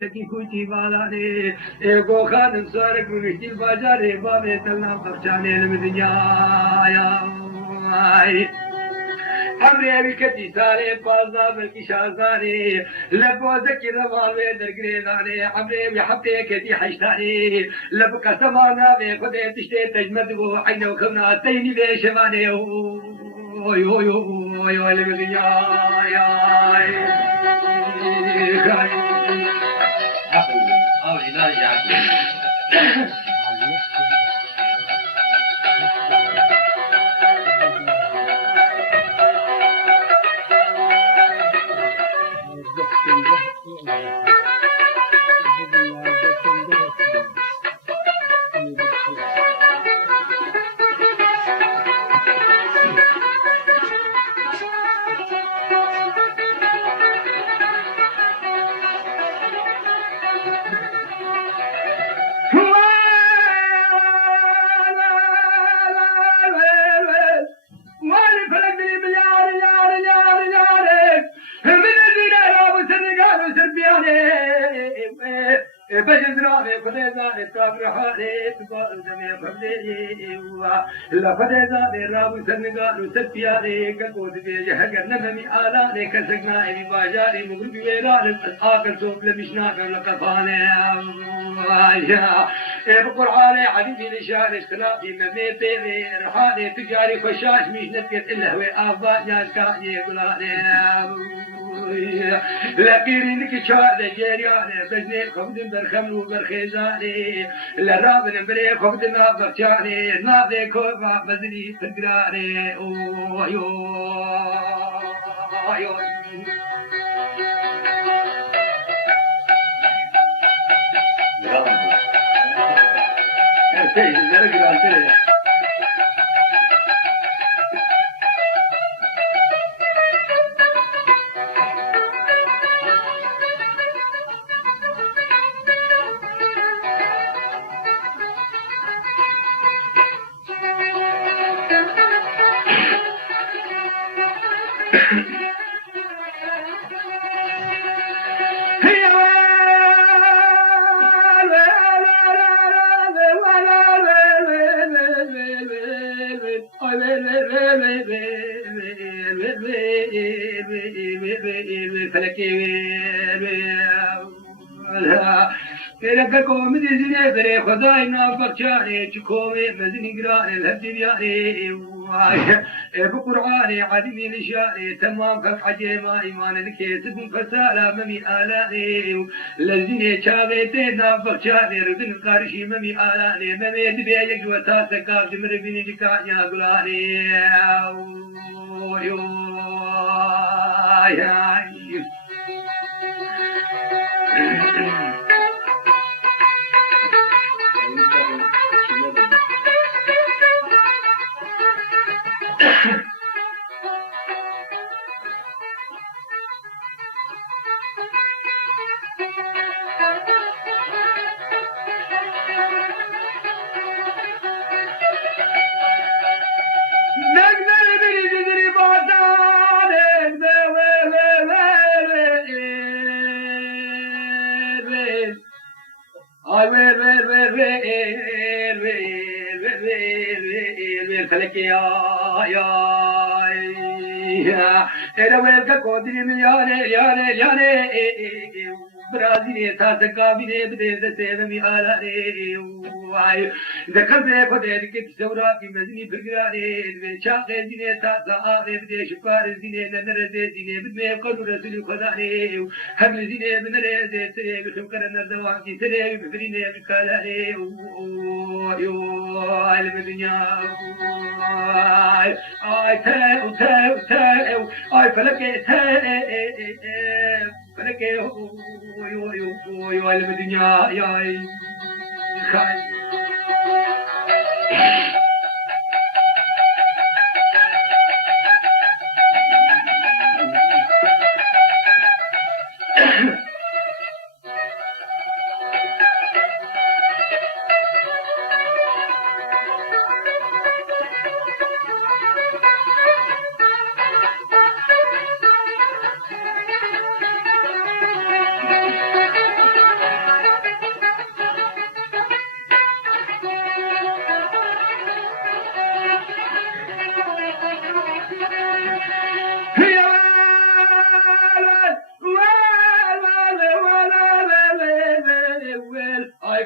की कुची वाला रे एगो खान स्वर्ग मिट्टी बाजारे बाबे तलना बख्शाने में दुनिया आया हमरे भी कती सारे पाजा की शाजारे लबोज की रवावे दरगरे दारे हमरे भी हफ्ते कती हश्तारे लब का समाना में खुदे तिश्ते तजमद वो आइनो खना तैनी बेशमाने ओय ओय ओय ओय में दुनिया आया لفديزا راب سنغا نسبيا ريك قود بيج هجر نمي آلا ريك سغنا ابي باجاري مغرب ويرا اخر صوت لمشنا لقفانه يا القران حبيبي لشان اختلافي مميتي رحالي تجاري خشاش مش نتيت الا هو ابا ناس كان يقولاني لكن لك شاد جريانه بزني خبز برخمل وبرخيزاني لراب نبري خبزنا برشاني نادي كوبا بزني تقراني اويو اويو तेरे को मेरी जिने तेरे खुदाई ना बख्शाने चुकोमे मजनी ग्राने लहदी बियाने بقرآن عدمي لشاني تمام كفحجي ما إيمان الكيس فسالا ممي آلاني لزيني شابيتي نافق شاني ردن قارشي ممي آلاني ممي دبي يجوى تاسكاف جمر بني جكانيا قلاني برازيلي تاسكا بيني بدي سيفمي على واي ذكر بي خدي ديك ثورا في مزني فكراني بشاق ديني تاسا بدي شكار ديني نمر ديني بدي قول رسول خداني هم ديني من رزي سري بخمكر النردوان في سري بفريني بكالاني يو علم الدنيا اي تاو تاو تاو اي فلكي فلكي يو علم الدنيا ياي خاي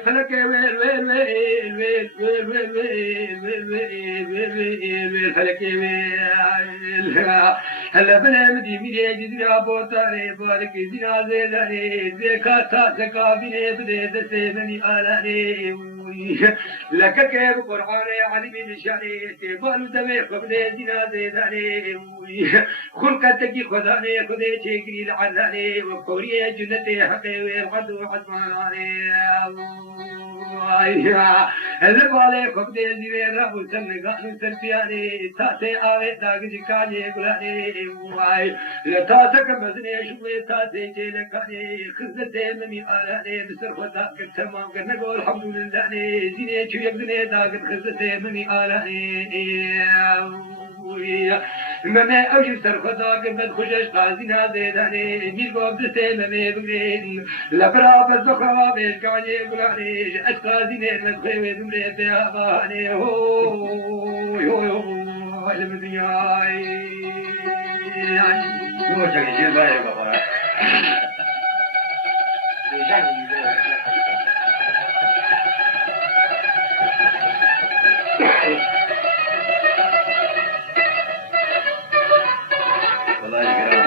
فلك ويل ويل ويل ويل ويل ويل ويل ويل ويل ويل ويل فلك ويل هلا بلا مدي مدي جدرا بوتاري بارك زنا زيداري زكاة زكابيني بدي دسيبني آلاني لك كيف قرآن علي من شاني تبالو دمي قبل زنا زيداري خلقتك خداني خدي تجري العلاني وقوري جنتي حقي والعدو عدماني البالي قبل زيرا وسنغان سربياني تاتي آوي داغ جكاني قلاني واي لتاتك مزني شوي تاتي جيلكاني خزتي ممي آلاني بسر خداك تمام نقول الحمد لله زيني شو يبزني داغ خزتي ممي آلاني مما أوجب سر خداك بد خشش قازينا زيداني مير قبضتي ممي بغرين لبرا بزخوا بيشكاني قلاني أشقازيني مدخوي بمري بياباني هو المدنياي又这个现在这个好像，你看你这个。والله يقرأ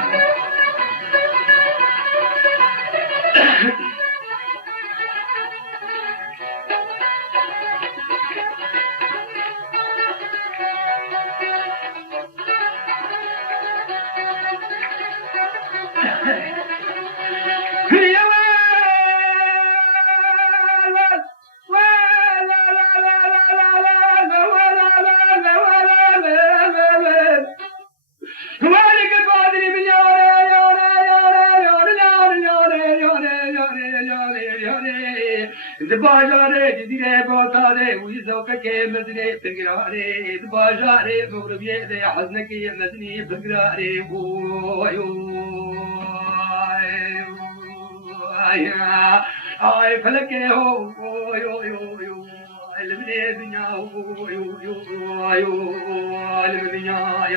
دباجاري جديري بوتاري ويزوك كي مزني بقراري دباجاري مغربي دي حزنك مزني بقراري اي فلك هو المني بنيا هو المنيا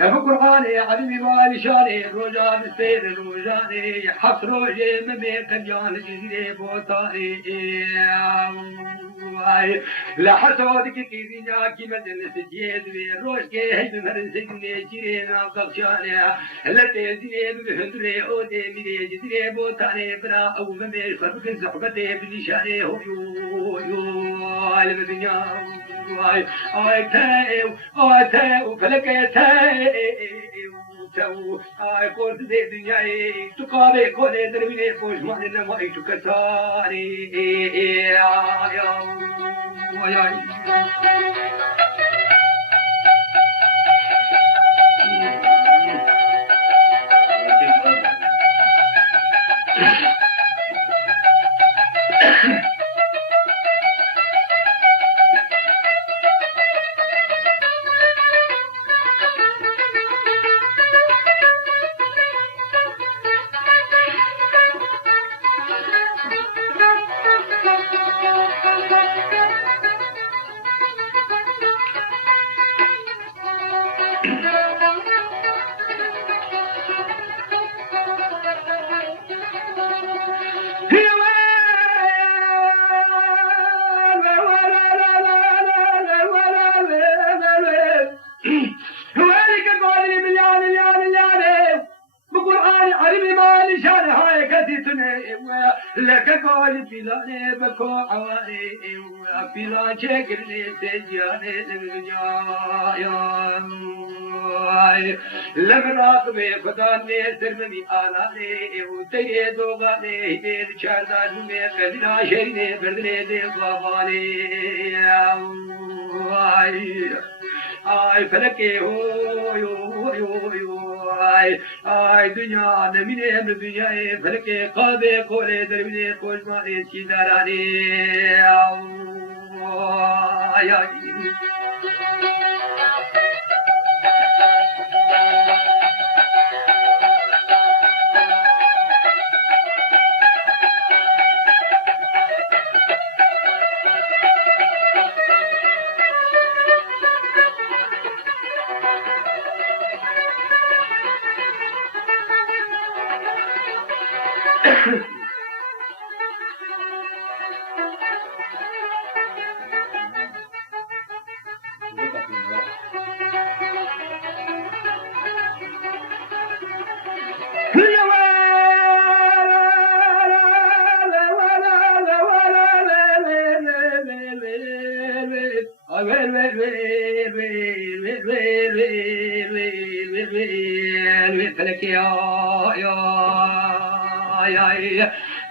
يا قرآني علمي والي شاني روجان السير روجاني حفص روجي مميت جان جزيري بوطاني لا حسودك كيزينا كي مدن سجيد روش كي هيد مرن سجني جيرينا قبشاني التي زيني بهدري اودي ميري جزيري بوطاني برا او مميت فربك صحبتي بنشاني هو يو علم الدنيا اي تاو فلك تاو اي قلت دي دنياي تقابي كوني دربيني فوش معني لما ايتو كتاري يا لك قول فلان بكو عواني فلان شكر لي سجاني لم راقبي خداني سرمي آلاني وتي دوغاني دير شاردان مي قدنا شيني بردني دي باباني ay feleke oy oy oy oy ay dünya nemine emri dünyayı feleke kabe kole derbine koşmane çidarani ay ay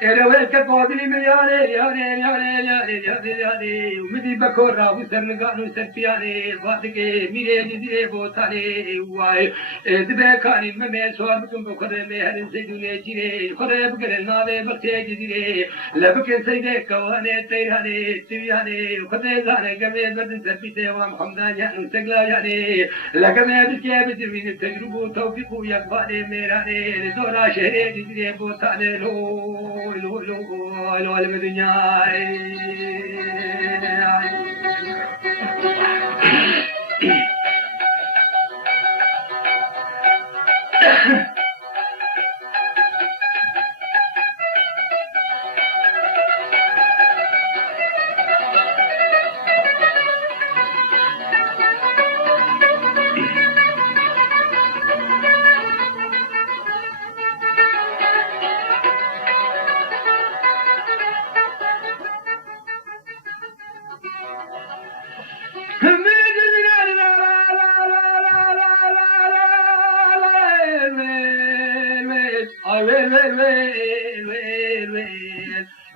Erevelke kodili mi yani umidi bakora usern ganu serpiane vatke mire dizire botane wai edbe kani me swar tum bokore me harin se dune jire khore bugere nave bakte dizire labke sayde kawane teirane tiyane khode zane game zadin serpite wa hamdan ya segla yani lagame biske bizmin tecrubu tawfiqu yakbane merane dora şehre dizire botane lo lo lo lo المدنيا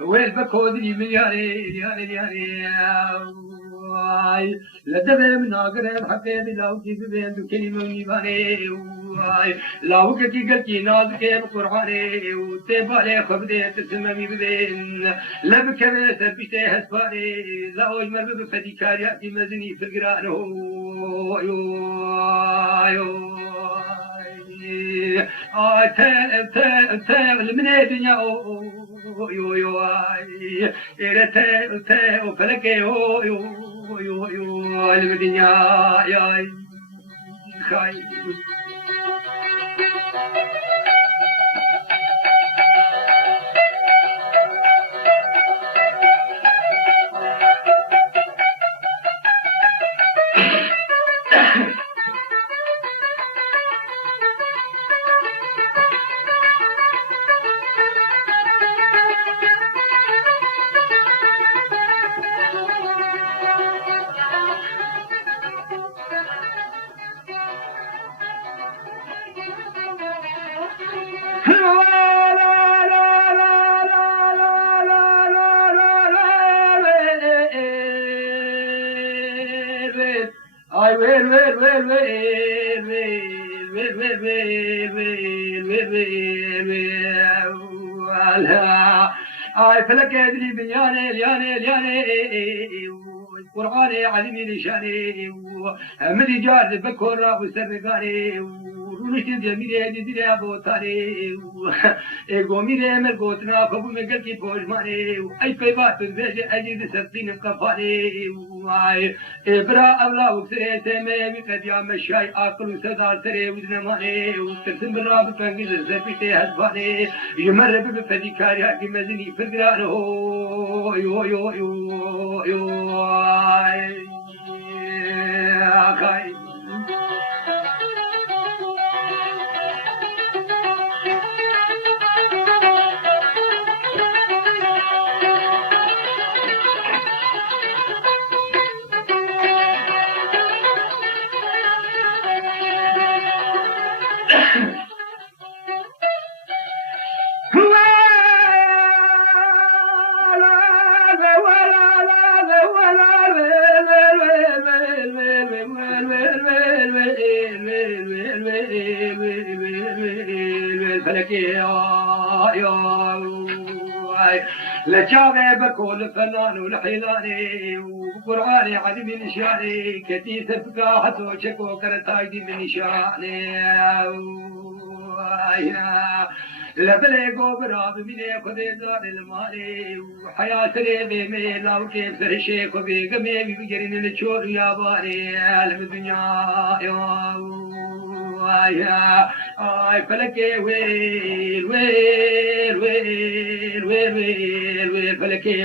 وين بكودي من ياري واي لدبه من اگره حقه بلاو کی به دکنی منی بانه واي لاو کی گلتی ناز کے قرآن او تے بالے خبر تسممی بین لب کبه ثبت حسبانه لاو مر بفدی کاریا کی مزنی فقران هو ته من الدنيا يو يو ته وفلك يو يو يو يو الدنيا يا خاي اي فلك يدري بالياني القرآن علمي لشاني مدي جار بكورا وسرقاني ونشتي جميل جديد ابو تاني قومي مر قوتنا فبو مقل کی پوش ماني اي کوئی بات بيج اجي سبتين كفاني واي ابرا اولا وكسري سمي بقديا مشاي عقل صدار سري ودنا ماني وترسم براب پنگي زبيته حسباني يمر بفدي كاريا کی مزني فقران هو يو يو يو يو اي لجابي بكل فنان والحيلاني وقرآني عدم نشاني كتيس بقاحة وشكو كرتايدي من نشاني لبلي قبراب من يخذ دار المالي وحياة ريبي ميلا وكيف سرشيك وبيقمي بيجرين الشور يا باري الدنيا يا فلكي ويل ويل ويل ويل ويل ويل فلكي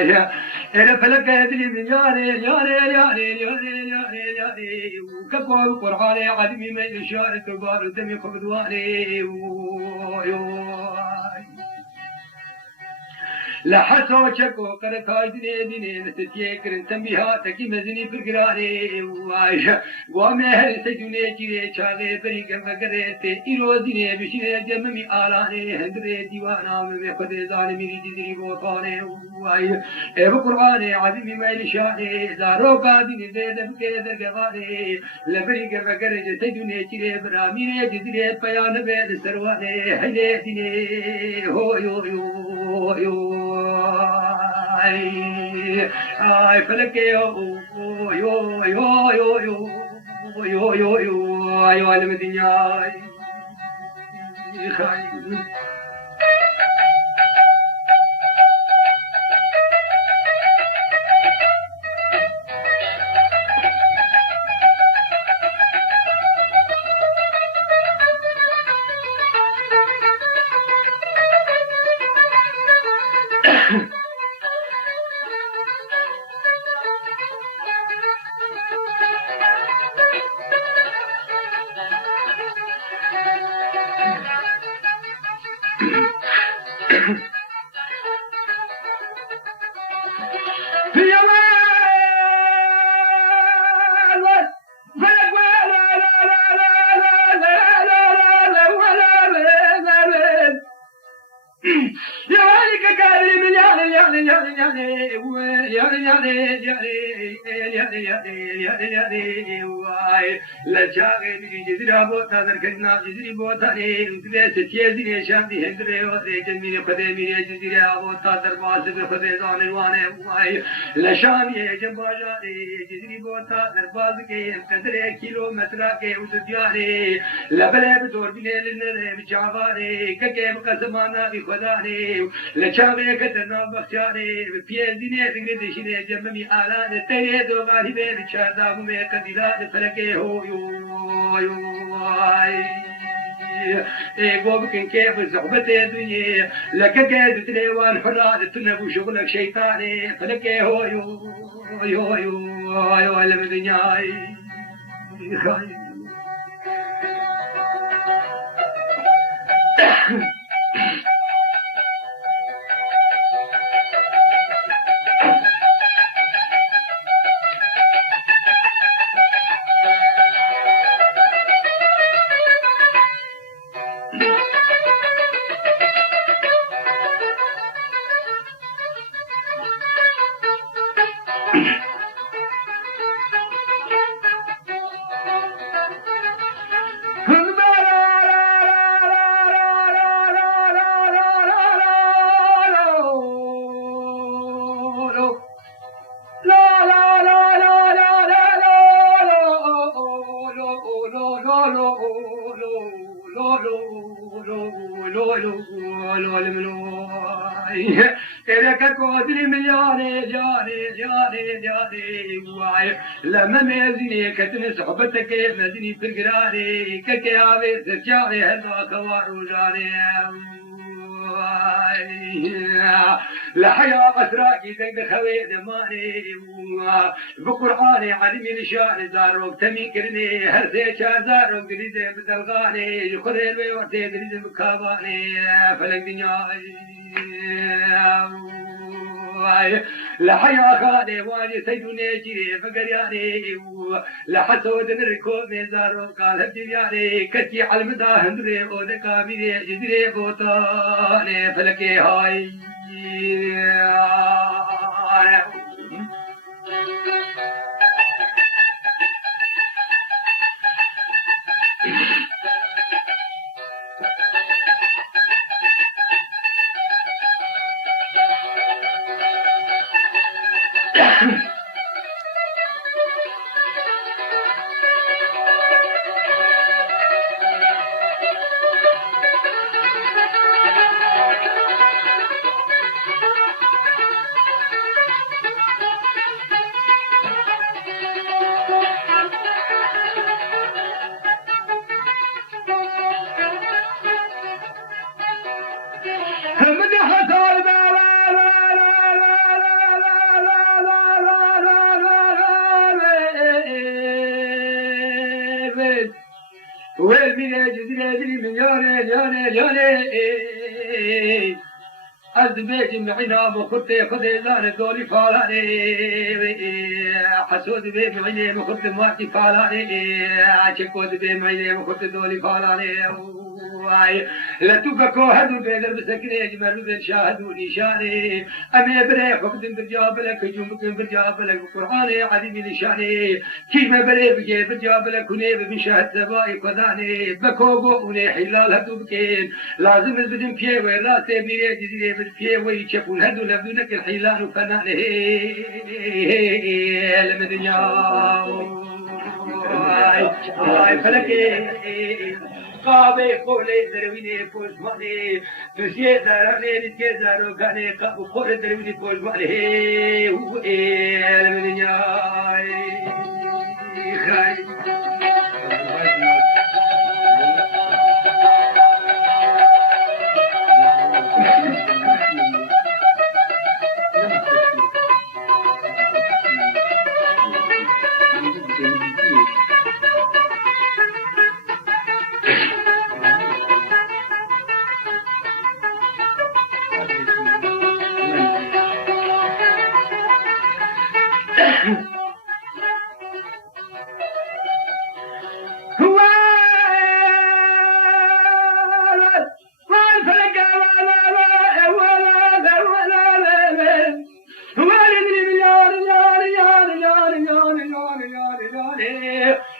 يا أنا فلك أدري من ياري وكبر قرآن عدمي ما يشارك كبار دمي خبدواني لحسو شكو قرقاي ديني نستيكر تنبيهاتك مزني في القراني وعايشة ومهر سجوني جيري شاغي بريقا فقريتي إيرو ديني بشيني جممي آلاني هندري ديوانا من خدي ظالمي جزري بوطاني وعايشة إيبو قرآني عظيمي ميل شاني زاروكا ديني زيدا بكيدر قغاني لبريقا فقريتي سجوني جيري برامي جزري بيان بيد سرواني هيدي ديني هو يو ay falake yo yo yo yo yo yo yo yo yo almedinya khay لجاغي بيجي جزيرة بوتا ذركنا جزيرة بوتا نتبه ستيزي نشام دي هندري وذي جميني خدي ميني جزيرة بوتا درباس بخدي زاني وانا لشامي جنباجاني جزيرة بوتا درباس كي قدري كيلومتر كي وزدياني لبلي بدور بليل بجعفاني كي بقزمانا بخداني لجاغي كدرنا بخشاني بيزيني تقردشيني جممي آلان تيري دوغاني بين شاردا ممي قدلات فلكي هو يو قوبك كيف صحبتي الدنيا لك قاعد تليوان حراد تنبو شغلك شيطاني فلكي هو يو علم الدنيا لما مازني كتن صحبتك مازني في القراري ككيابي ترجعي هذا كوار وجاني لحيا أسراكي تنك خوي دماني بقرآني علمي لشان زاروك تمي كرني هرسي شازاروك دريد بدلغاني يخري الويورتي دريد بكاباني فلك دنياي لحيا خالي واني سيدوني جيري فقرياني لحسود الركوب ميزارو قال الدنياني كتي على المدى هندري ودكا ميري جدري بوطاني فلكي هاي أزبيج معنا مخطي خذي زار دولي فالاني حسود بي معنا مخطي ماتي فالاني عشقود بي معنا مخطي دولي فالاني لا تبكو هدو بيدر بسكني اجمل بين شاهدوا نشاني امي بريح وبدن برجاب لك جنبكم برجاب لك قراني عديم نشاني كيما بري بجي برجاب لك ونيب من شاهد سباي قداني بكوبو وني حلال هدو بكين لازم بدن فيه وراسي ميري جزيري بالفيه ويشفون هدو لبدونك الحلال وفناني المدنيا فلكي قابي قولي درويني فوز مالي تسيه داراني نتيه دارو كاني قابو قولي درويني فوز مالي المدنيا خاي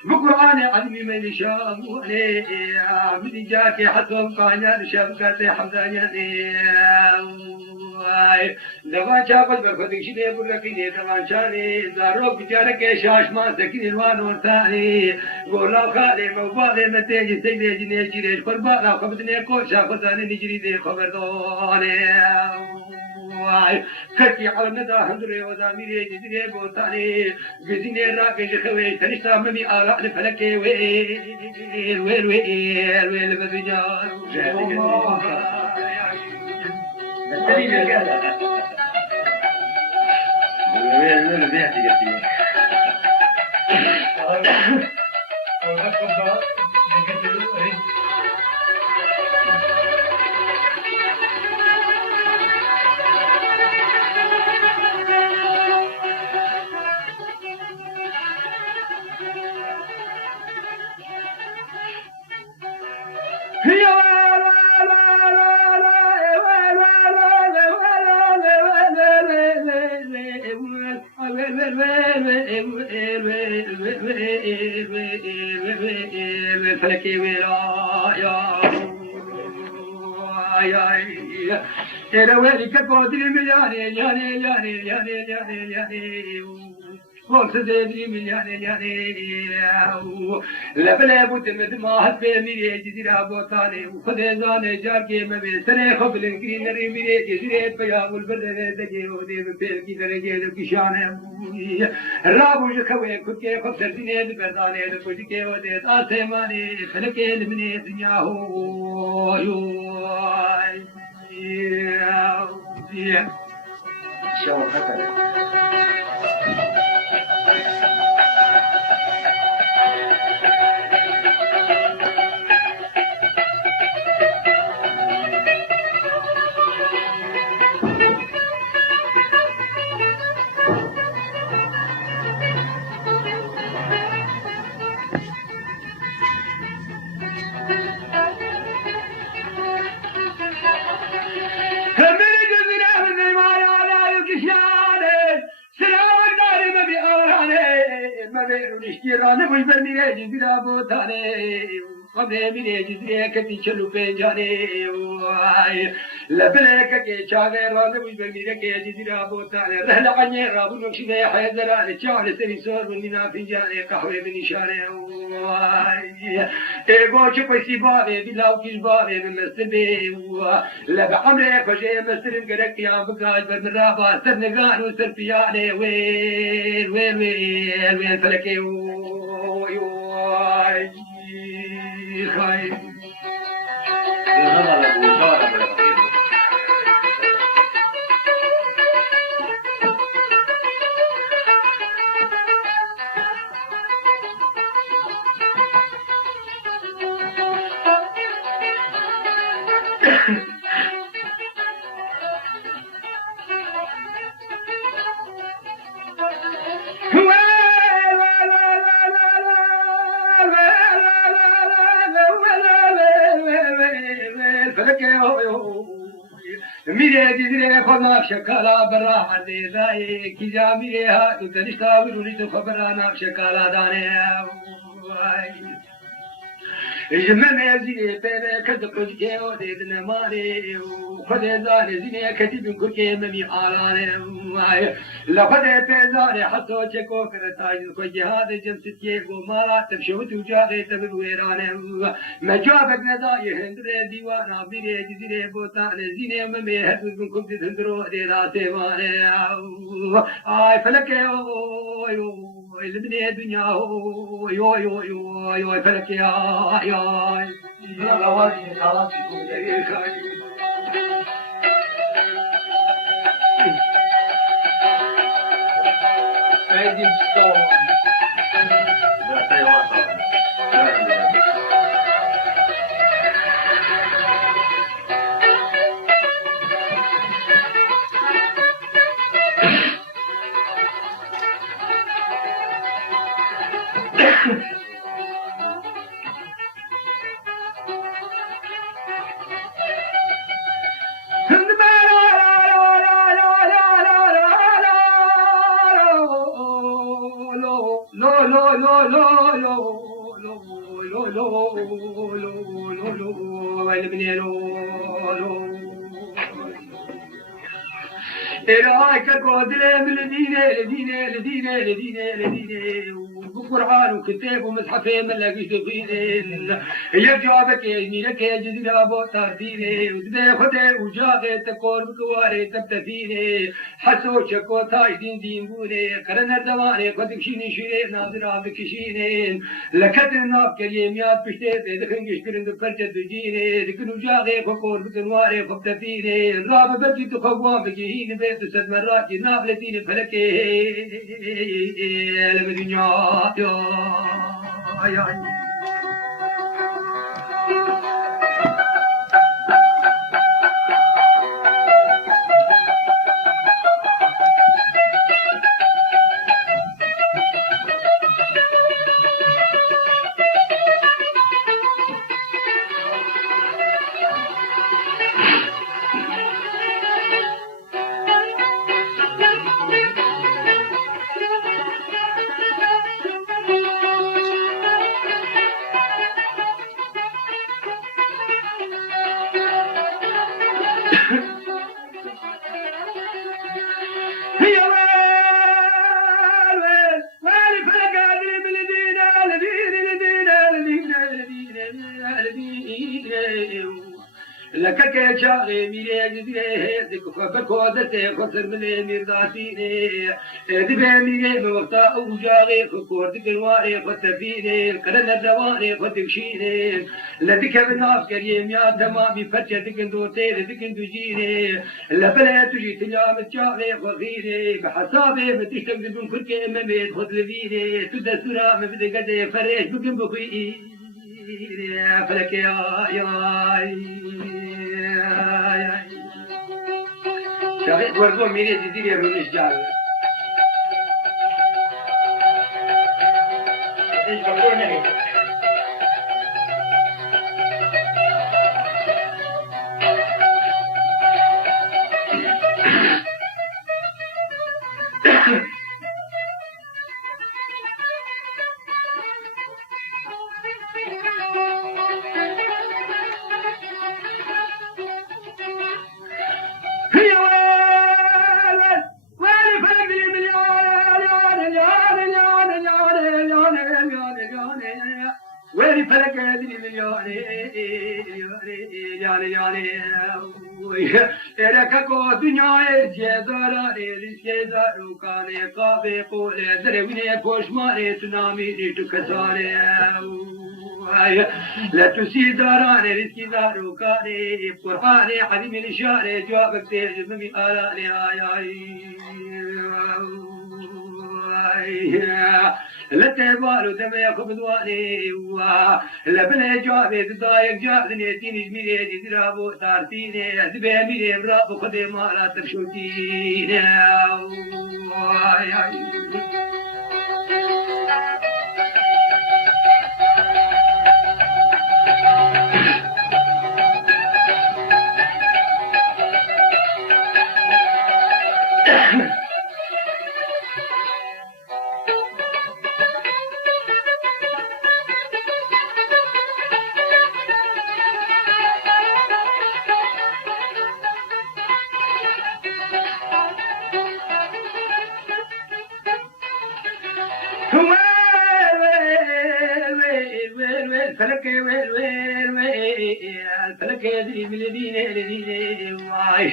بقرآن علمي من شام من جاكي حسب قانيا شبكة حمدانيا زمان شاقل برفضك شدي بركيني زمان شاني زاروك بجارك شاش ما سكين الوان ورثاني قولا خالي موبالي متيجي سيدي جني جريش قربانا خبتني كوشا خزاني نجري دي خبردوني كتي على ندى هندري وزاميري جزيري بوتاني جزيني راكي جخوي تنشتا ممي آلاء لفلكي ويل ويل ويل ويل بزجار فلكي ورايا إلى ويلك قدر ملياني ياني ياني ياني ياني ياني قلت زيدي من يعني لبلا بود مدما هبه میره جزیره بوتانه خود زانه جاگه مبه سره خبل گرین ری میره جزیره پیا ول بده دگه و دی به کی درگه کشانه رابوج خوي كوكي خسر دينه بردانه كوجي و دی آسمانه فلکه لمنه دنیا هو يو شو خطر اشتیرانه مش برمیره جزیره بوتانه قبل میره جزیره کتی چلو پنجانه لبله که چاقه رانه مش برمیره که جزیره بوتانه رهل عنی رابو نقشبه حیدرانه چال سری سور بنینا فنجانه قهوه بنشانه ایگو چه پسی باره بلاو کش باره بمستبه لب عمره کشه مسترم گرک یا بگاج برمرابا سر نگان و سر پیانه ویل ویل ویل ویل فلکه خايف میره دیدی خدا شکلا برا حدی دای کی جا میره ها تو دلشتا ویرولی تو خبرانه شکلا دانه جمع زینه پیدا کرد کجکه و دید نماره خود زانه زینه کتیب کجکه ممی آرانه لخود پیزاره حسو چکو کرتاج کو جهاد جمسید که گو مالا تبشو تو جاغه تب ویرانه مجابک ندای هندره دیوانا بیره جزیره بوتانه زینه ممی هدوز من کبزید هندرو دیدا سیمانه آی فلکه لبني دنيا يو يو يو يو فلك يا يا إراك كودلة من لدينة وقرآن وكتاب ومصحفين من لقيت فينين يجابك يمينك يجزي أبو ترديني وتبي خده وجاغي تكور بكواري تبتفيني حسو شكو تايدين دينبوني قرن الدواني قد بشيني شيري ناظرة بكشيني لكتن ناب كريميات بشتي دخن يشكرن دفرجة دجيني لكن وجاغي كور بكواري تبتفيني راب بدي تخوان بجيهين بيت سد مرات ناب لدين فلكي لمدنيا يا لك كشاغي ميلاد ديك فبكودته خسر من ميرداسيني دبامي وقتا وجاغي خور ديك الواري ختفيني كرنا دواني ختكشيني لديك بناف كريم يا تمامي فتشه ديك دوتير ديك دوجيني لبلا تجي تنام تشاغي خغيري بحسابي بتشتغل من كل كلمه خذ لبيني تدسرا من بدك فريش بكم بخي فلك يا شاغي وردو ميري ديدي من الشجار ايش بقولني ويلي فلك هذه مليون رككو دنيا جزارة رزق كاني قابي قولي درويني بوش ماري تنامي تكساري لا تسيداراني رزقي دارو كاني قرآني حديم الشاري جوابك تيجي ممي آلاني لا تبالو دم ياخذ دواني لبنا جوابي تضايق جابني تيني ميري تدرابو تارتيني ذبي ميري برابو خدي مالا تبشوتيني فلك ويل ويل ويل فلك يدري بالذين الذين واي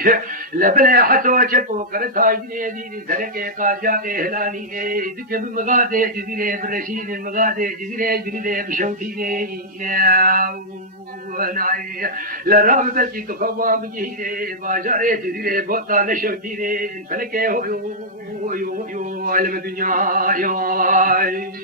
لبلا حتى شكو قرطا يدري سرك قاجا هلاني ذك بمغاده جزيره برشيد المغاده جزيره جزيره بشوتيني وناي لراب بلكي تقوى بجيره باجاره جزيره بوطا نشوتيني فلك يو علم الدنيا يا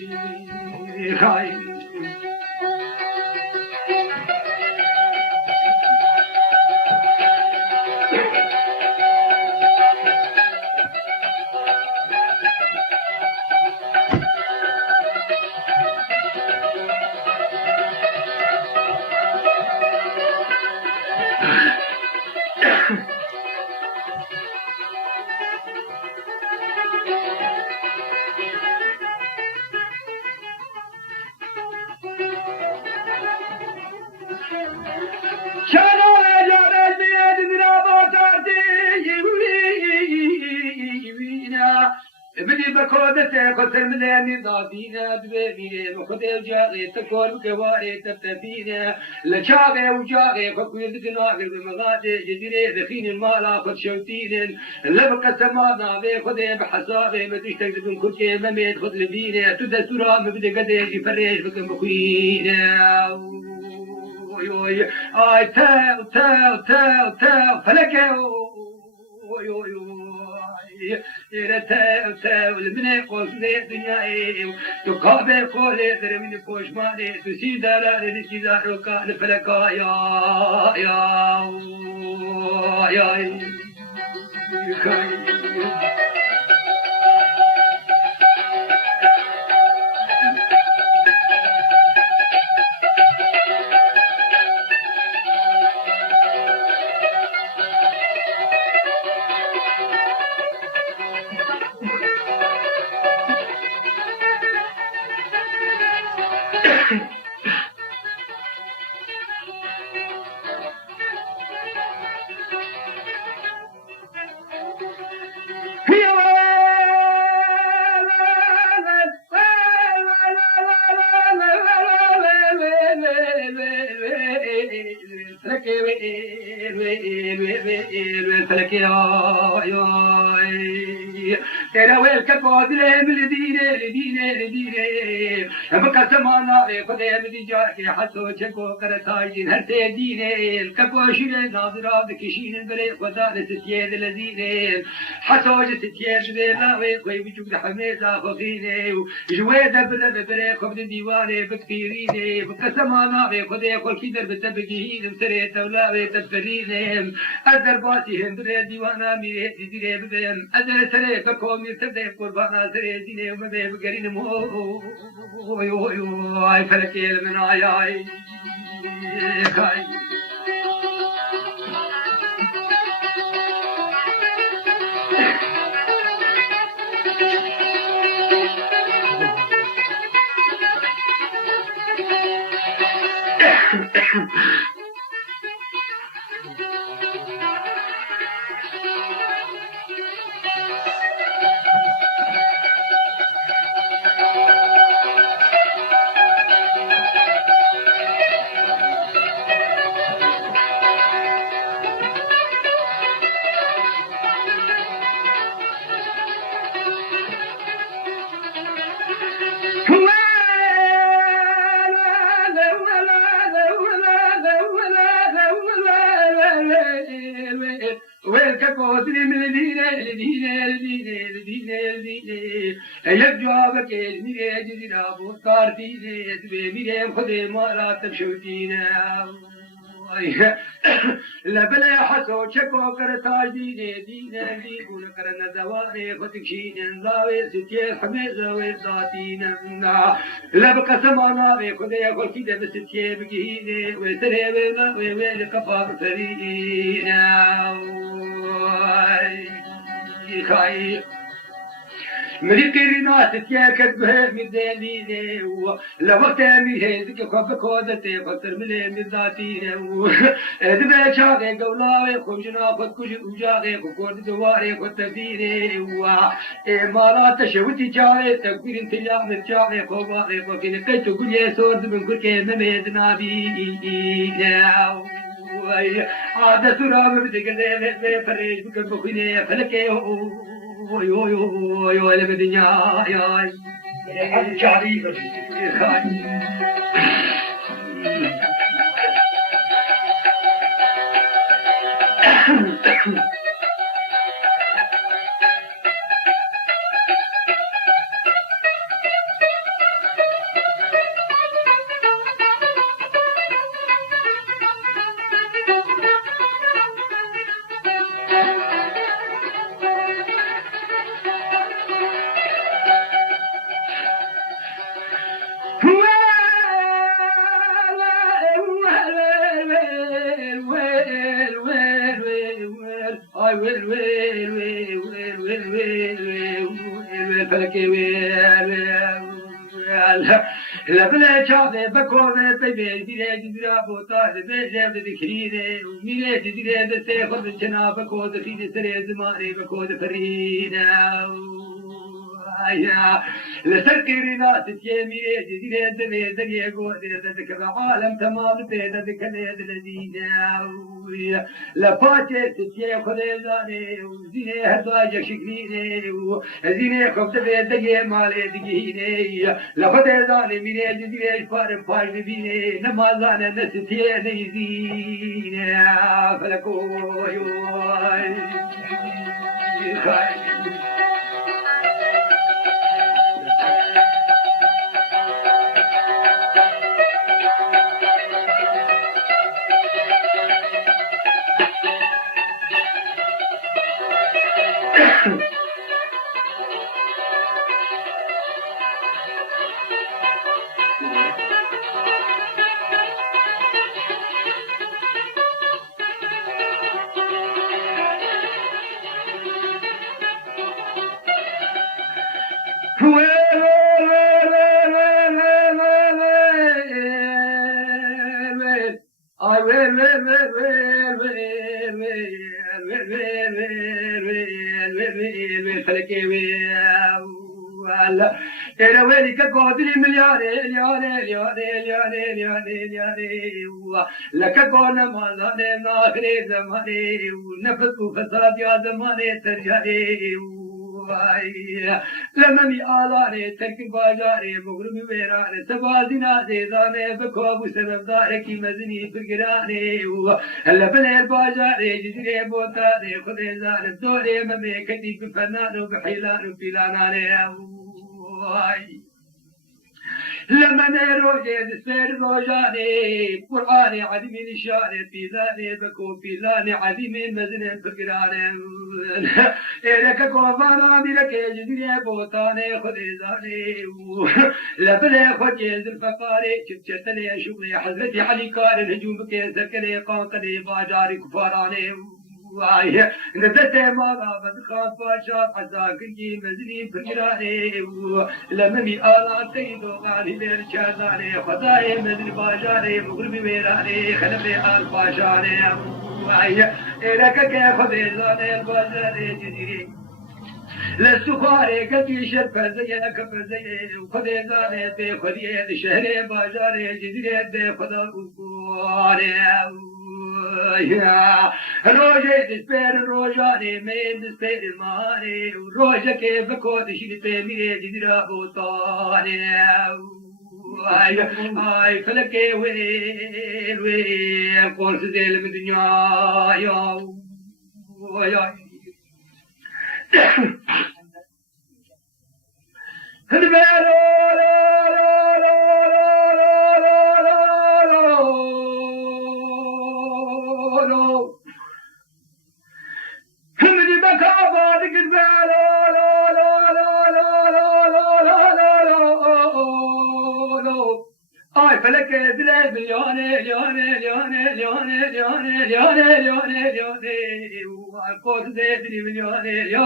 بدي بكودته خسر ملامي ضابينا دبيني مخدي وجاغي تكور بكواري تبتفينا لشاغي وجاغي خكوي ذكناغي بمغادي جزيري دخين المالا خد شوتين لبقى سمانا بي خدي بحسابي ما تشتاق من كل مميت خد لبينا تدسورا مبدي قدي يفريش بكم بخوينا وي اي تاو تاو تاو تاو فلكي وي تاو تاو المني قوسني دنياي تقابل قولي درمني فوش مالي تسيدارا لنسيدارو كان فلكا يا ترى ويلك قادر من لدينه بقى سمانا خدي من جاك حسو چكو كرتاجين هر دينه الكبوشين ناظرات كشين بري خدا لستيد الذين حسو ستيد لا وي بجود حميزه خفينه جويد بري خبد ديوانه بكثيرين بقى سمانا خدي كل كدر بتبجين سريت ولا تفرين ادر باسي هندري ديوانا مي ديري بهم ادر سريت كومي تدي قربانا سري دينه وبي بغرين مو اي فلكي من اي خاي يجوابك ميري جزيرا بوطار ديني ميري خدي مالا تبشوتينا لا بلا حسو شكو كرتاج ديني قول كرنا زواني فتكشين زاوي ستي حميزة وزاتينا لا بقى سمانا خدي أقول كده بستي بجيني وسري ولا ويلي كفار فرينا خاي مريكي ناس تياكد به مديني لوقت امي هيك خب كودتي فكر ملي مذاتي دبا شاغي قولاوي خوجنا خد كوج وجاغي كود دواري خد تديري امارات شوتي جاي تكبير انتلا مرجاغي خوباغي فكين كي تقول يا سورد من كل كلمه مدنا بي عادة سراب بدك فريج بك بخيني فلكي يو الدنيا يا جاري لبلا شاذ بكون بيبي ديرا بوتا بيجي بذكرينه وميله ديرا دسه خد جناب بكود في سري زماني بكود فرينا يا لسكرنا تيمي ديرا دمي دنيا قود ذكر عالم تمام بيد ذكر الذين لا فاتي تي خد زاني وزينه هدا يشكرينه وزينه خد بيد مالي دقينه لا خد زاني ميره ديرا فار فار بينه نمازانه نستي نيزينه فلكو يوي era vedi che godri milione لك قول ما زال ناخر زماني ونفس وفساد يا زماني ترجاني لمني آلاني ترك باجاري مغرب ويراني سبازنا زيداني بكواب سبب داركي مزني فقراني هلا بني الباجاري جزري بوتاني خذي زان الدوري ممي كتي بفنان وبحيلان وبيلاناني لما نروجي دسبير روجاني قرآني عديم نشاني بيلاني بكو بيلاني عديم مزن فقراني إلك كوفانا بلك يجدني بوطاني خذي زاني لبلي خجيز الفقاري شبشتني شغلي حزرتي علي كار الهجوم بكيسر كلي قانقلي باجاري كفاراني نزلت ما بدخان باشا عزاكي مزني فكراني لمني آلات تيدو غالي بير شازاني خداي مزني باجاري مغربي ويراني خلبي آل باشاني إلك كيف خذيزاني الباجاري جزيري للسفاري كتي شرف زيك فزي وخذيزاني بخذي شهري باجاري جزيري بخذا وقواني روجة دسبير روجاني من دسبير الماني وروجة كيف كودش دسبير جدرا بوطاني اي فلكي ويل قرص زيل من دنيا يا فلك دلي ليوني وقوت زيدني مليوني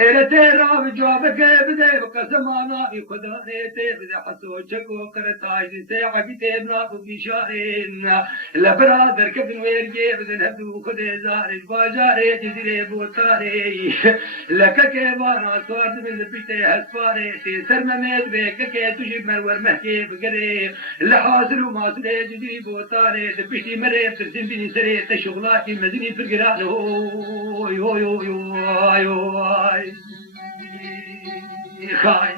إلى تيرا بجوابك بدي وكسمانا بخداني تبدي حسوشك وقرطاج ساعة بتبنا بمشارين لبرادر كفن ويرجي بدن هدو خدي زار الباجاري جزيري بوتاري لك كيبانا صوت من بيتي هسفاري تيسر مميت بيك كي تجيب مرور مهكي بقري لحاصل وماصلي جزيري بوتاري تبشتي مريب ترسم بني سري تشغلاتي مزني في القران خاي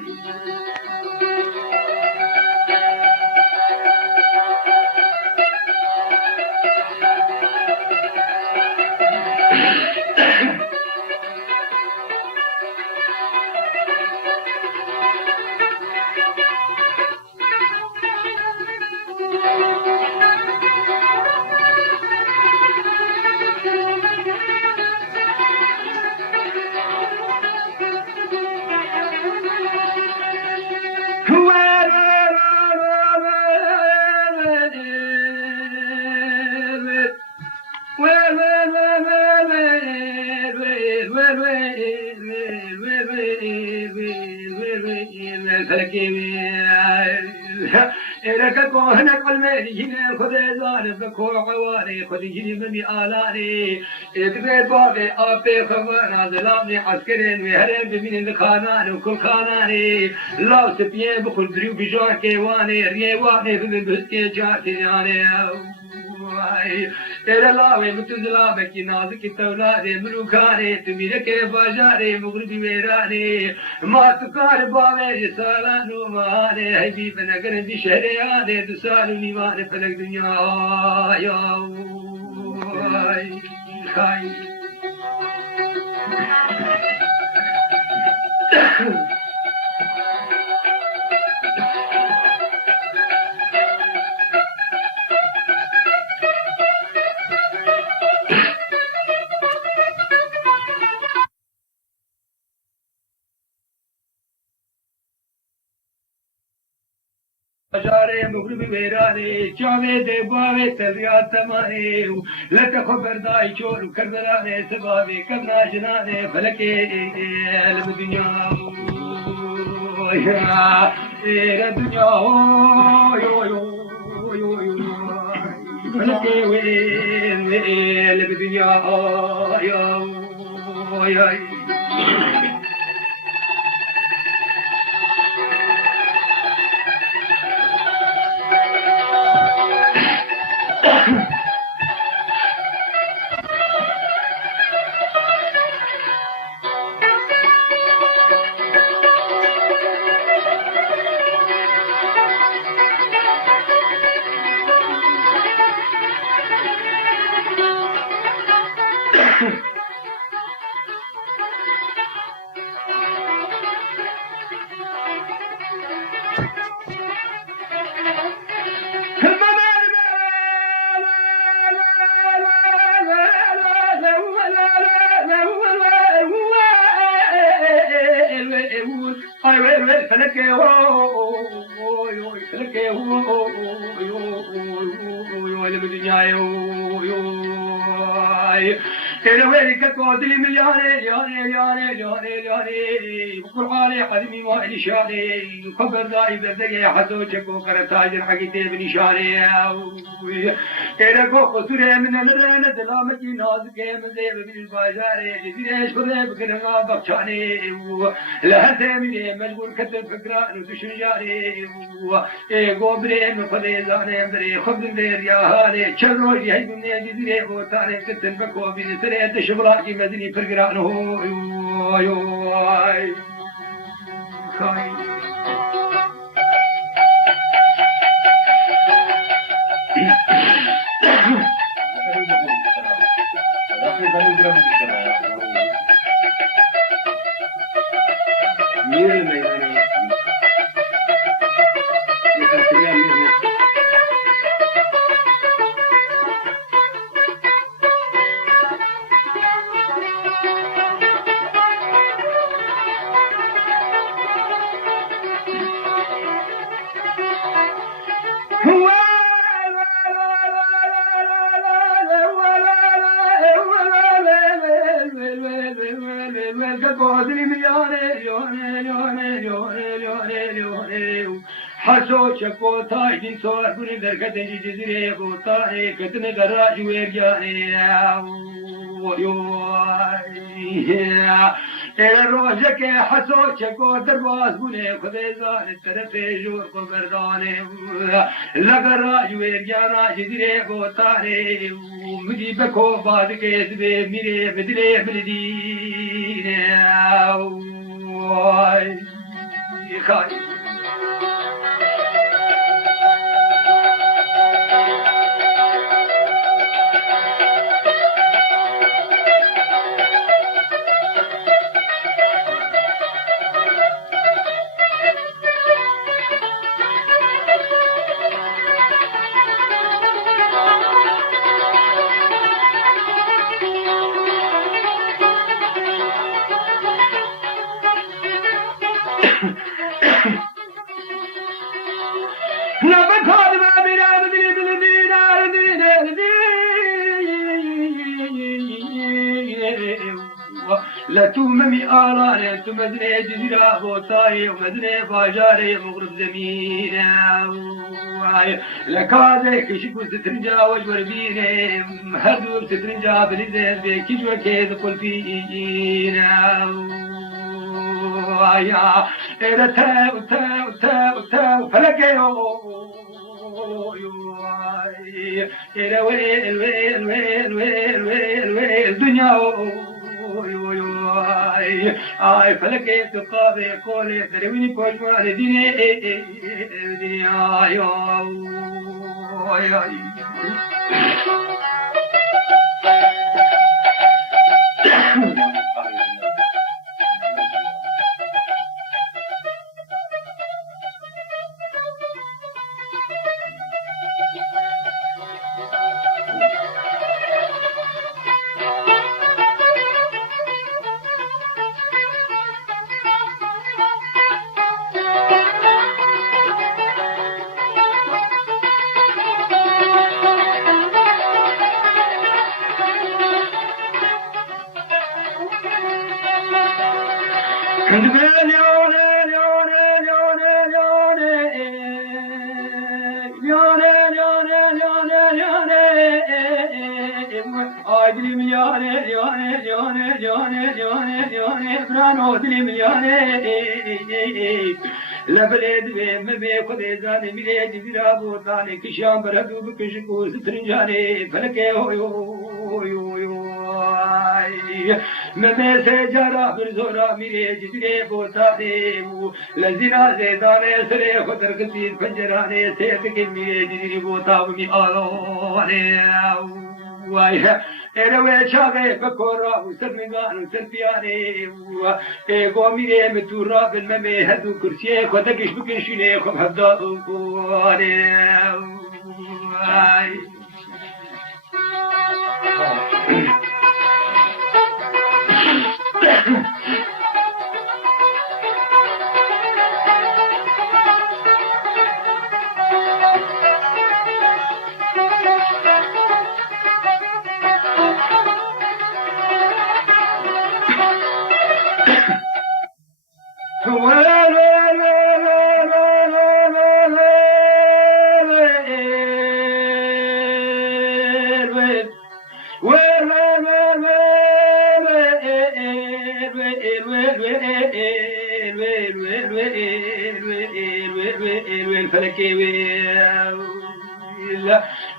إلك كوهنا قلبي خذي زانب كو عواني خذي جني مني آلاني إدري بابي آبي خوانا ظلامي عسكرين ويهرين بمين الخانان وكل خاناني لا سبيين بخل دريو بجار كيواني ريواني بمبستي جاتي يعني تیرے لاوے متزلا بکی نازک تولادے ملوکانے تمیرے کے باجارے مغربی ویرانے ماتکار باوے رسالانو مانے حبیب نگر دی شہرے آنے دسالو نیوانے پلک دنیا یا خائی جارے مغرب ویرانے چاوے دے باوے تریات تمانے لک خبردائی چور کربلانے سبابے کرنا جنانے فلکے علم دنیا اے دنیا فلکے علم دنیا خبر دائی بردگی حسو چکو کر تاجر حقیقی بنشانی ایرا کو قصور من الرن دلامتی ناز کے مزے بن بازارے جدیش خدے بکرما بخشانی لہتے میرے مجبور کت فکران دشن جارے اے گوبرے میں خدے زانے برے خود دیر یا ہارے چلو یہ دنیا جدیرے وہ تارے کتن بکو بن سرے دشبلا کی مدنی فکران ہو خائی حسو چکو تھا جی سور بنی درکت جی جزیرے ہوتا ہے کتنے دراج ہوئے جانے روز کے حسو چکو درواز بنے خدے زان طرف جور کو گردانے لگر راج ہوئے جانا جزیرے ہوتا ہے مجھے بکو باد کے سبے میرے بدلے بلدین خائی لتوممي آلاني تمدني جزيرة بوطاي ومدني باجاري مغرب زمين لكازي كشكو سترنجا وجور بيني هردور سترنجا بلدين بكيش وكيد قل فينا يا إذا تاو تاو تاو تاو فلقيو إذا ويل ويل ويل ويل ويل ويل دنيا آي فلكي تقابي قولي ترويني كوش مالي ديني ديني آي آي آي dilim yane yane yane yane yane yane brano dilim yane لبلد ومبي خديزاني ميلاد بيرابو تاني كشام بردو بكشكو سترنجاني فلكي هو مبي سجارة برزورا ميلاد بيرابو تاني لزنا زيداني سري خطر كتير فنجراني سيدك ميلاد بيرابو تاني وايه اروي شاغي بكورا وسرنغان وسربياني ايغو ميري متورا بالممي هدو كرسي خدكش بكشيني خم هدا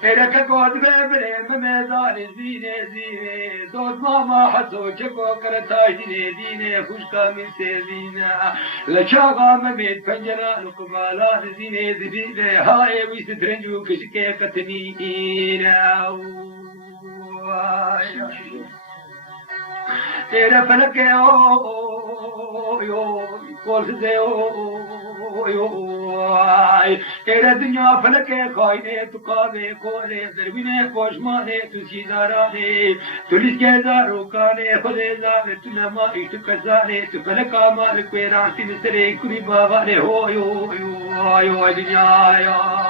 إذا كود ببري مميزان زينة زينة دوت ماما حسو شكو كرتاي دينة خشكا من سيزينة لشاقا مميت فنجران وكمالات زينة زينة هاي ويسترنجو كشكي قتنين إذا فلك يو كل إذا الدنيا فلك خاينة تقابي كونة دربينة كوشمانة تسيدارانة تلس كيزارو كانة خديزانة تنما إتكزانة تفلك مالك ويران تنسري كري باغانة هو يو الدنيا يا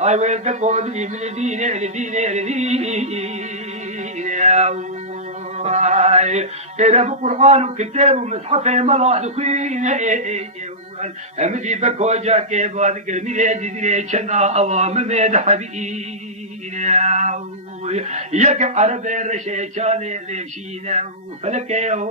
I will be born in the كتاب القرآن وكتاب ومصحف ملاحظ كوين أمدي بكوجا كيف هذا كلمة جديدة شنا أوام مد حبينا يك عرب رشة شانة لشينا فلك يو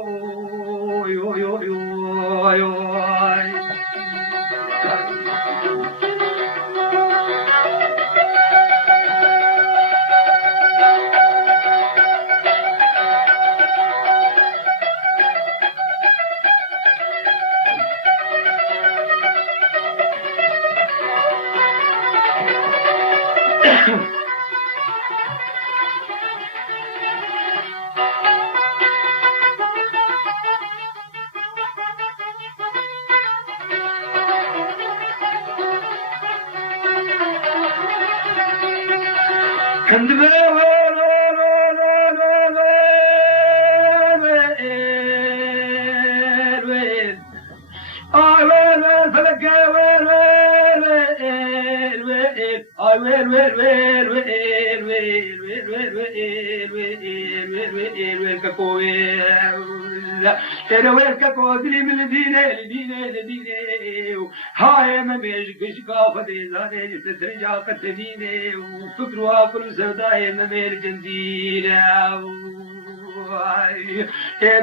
هاي ما بيج كشكا فديزانه جتسرجا كتنينه وفكروا كل سوداء ما بير جندينا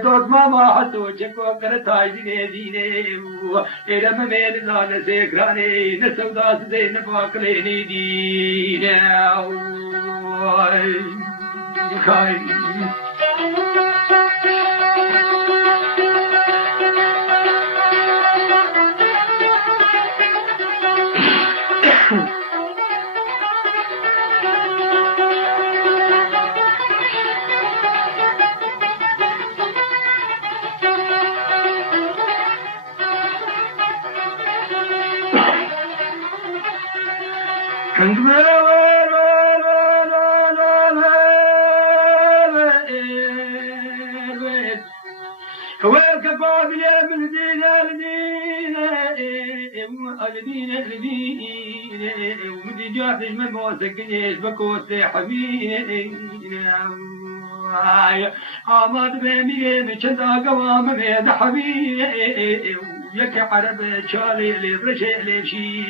دوت ماما حسو چکو کرتاي دينه ايرم ميل نال سيكراني نسودا سدي نفاقليني دينه خاي ويلك قابل من دين الدين ومن جاب من موسكنيش بكوسي حبيبي عماد بمي بشدا قوام بيد حبيبي يك عرب شالي لبرشي لشي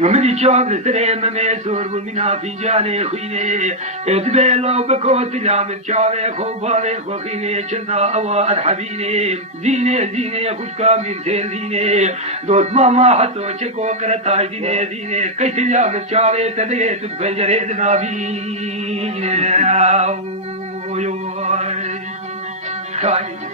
ومن جاب السلام مسور ومن في جاني خيني ادبلو بكوت العمد شاوي خوبالي خوخيني چندا اواد حبيني زيني زيني خوش كامل سير زيني دوت ماما حتو چكو کرتا زيني زيني كيس العمد شاوي تدي تبنجري دنابين خاي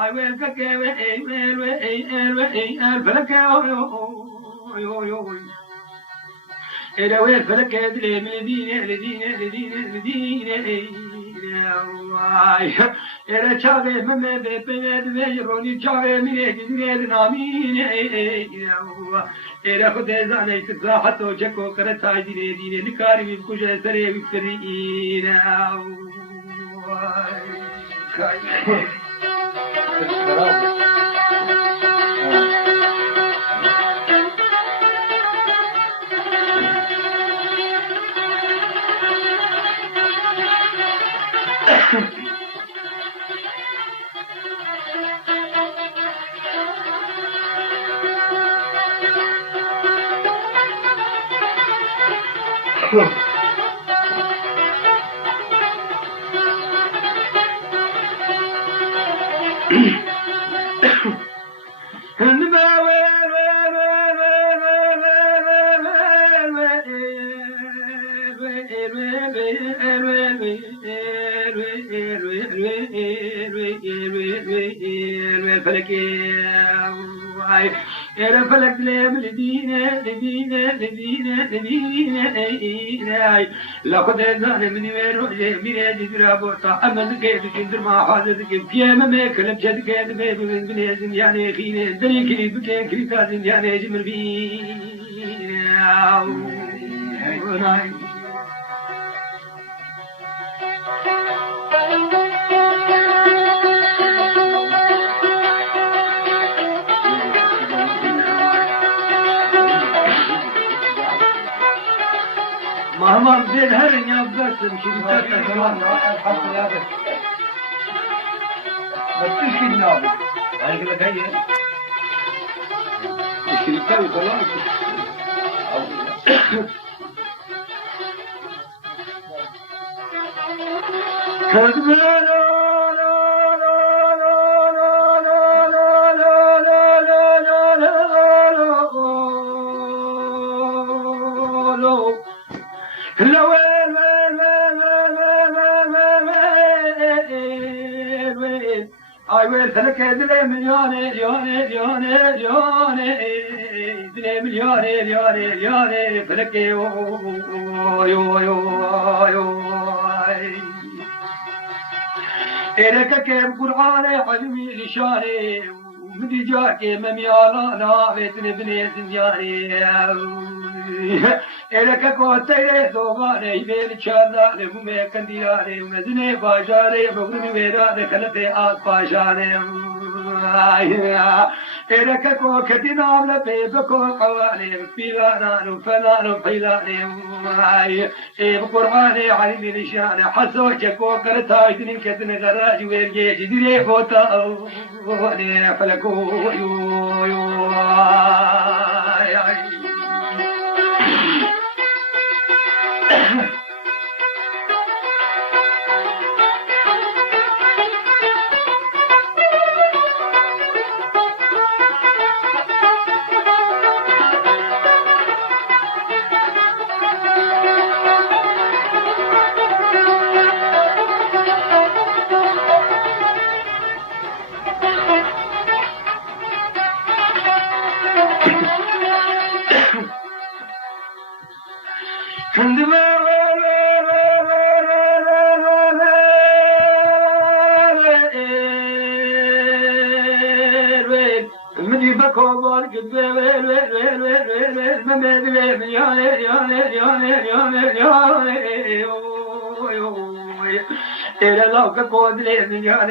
I will إذا وين فلك هذي لدين إذا شافي مم بيبي بيجروني شافي من نامين إذا خد زاني تزاحت وجكو كرتاي دين لكاري بكوجة سري بكريين إذا فلك لدينا لقد زان من ويروجي من جدرابوتا أمن كيد جندر ما حاضر كيف يوم ما كلم جد كيد بيب من بنيزن يعني خين دري كلي بكين كلي تازن يعني جمر بين مهما بدين هرن يا بسم شركات الحمد لله بس تشكي النابل هاي كده جاية الشركات خلاص I will take a million, إلك كيف قرآن حجمي لشاري ومدي جاكي مميالا نافتني بني سنجاري إلك كوتي ثوباني بين شارنا لمي كنديراني ومزني باشاري بغرمي ويراني خلفي آس باشاري إلك كوكتي نام لبيبكو حوالي فيلانان وفلان وفيلاني بقرآن علمي لشاني حسوك كوكر تايدني كتن غراج ويرجي جدري فوتا وني فلكو بكوبال قد ويل ممدلم يا إلى لو كقودلم يا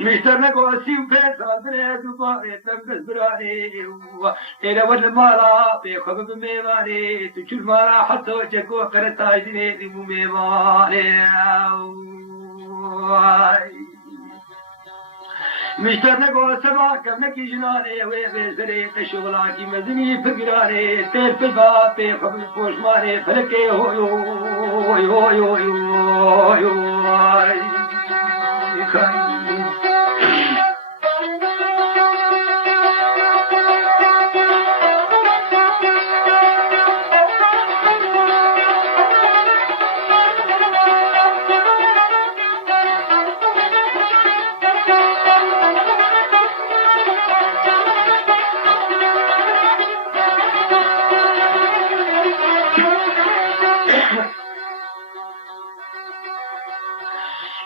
مشترنا قوسي وبيصل بريد وباري تنبس براني إلى ود المالا في خبب ميماني تشوف مالا حتى وجهك وقرت تاجني ميماني مشترنا قوسي ما كمنكي جناني ويبسري تشغلاكي مزني فقراني تير في الباب في خبب فوش ماني فلكي هو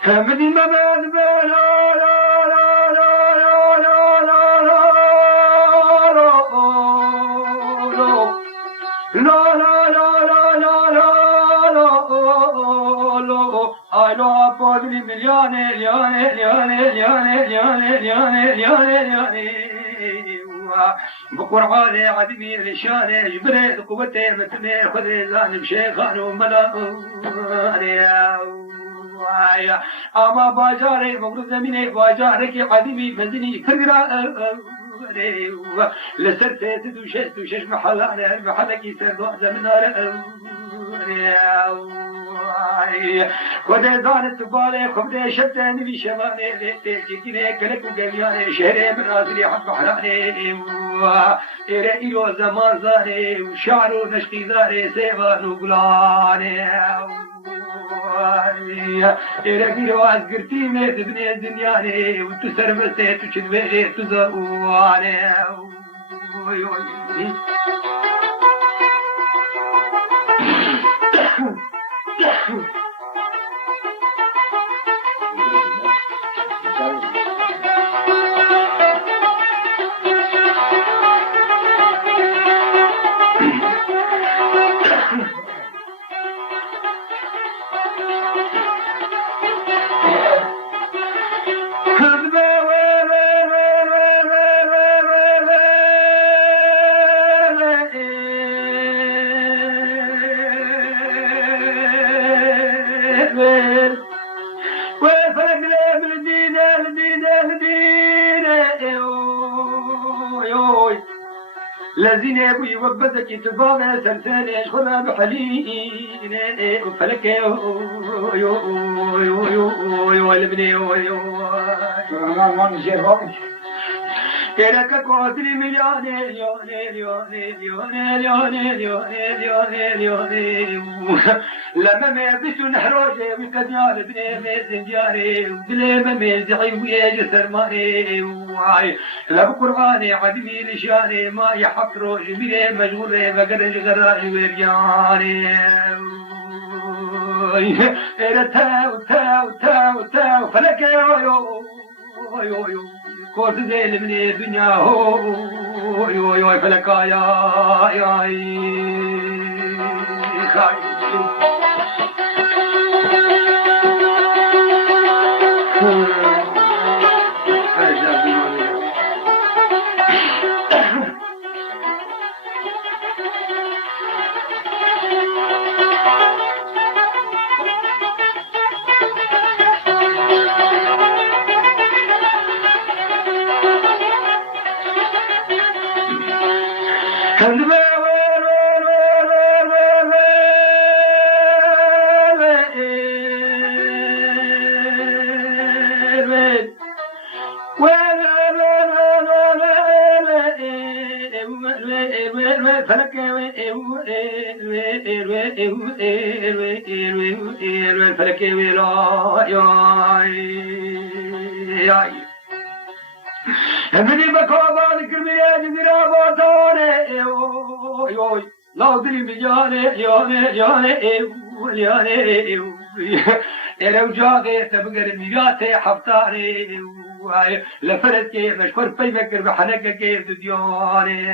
من المباد بقرعاني عدمي لشاني جبريل قوتي مثني خذي زاني بشيخان وملا اما باجاري مغرب زميني باجارك عدمي مزني فقرا لسرت دوشش محلاني محلك يسر زمنار خذي زانت بالي خذي شتاني بشماني تجيني كلك وقلياني شهري من راسي حق بحراني إلو زمان زاري وشعر نشقي زاري سيفان وقلاني إلى واز قرتيني تبني الدنياني وتسر مسيت وشدوي تزواني الذين يبي يوبدك تبغى سلسال يشخنا بحلين وفلك يو البني إلك قاتل مليوني لما ما يبدش نحروجي وكديال بني ميزن جاري ودلما ميزعي ويجسر ماني وعي لب قرآني عدمي لشاني ما يحق روجي بني مجهولي بقرج غراجي ويرجاني إلى تاو فلك يو كوت زين من الدنيا هو فلك يا مني بكوبان كربيات درابوتوني لو دري بجاني ولياني لو جاغي تبقر الميلاتي حفتاني لفرد كيف مشكور بيفكر بحنك كيف دياني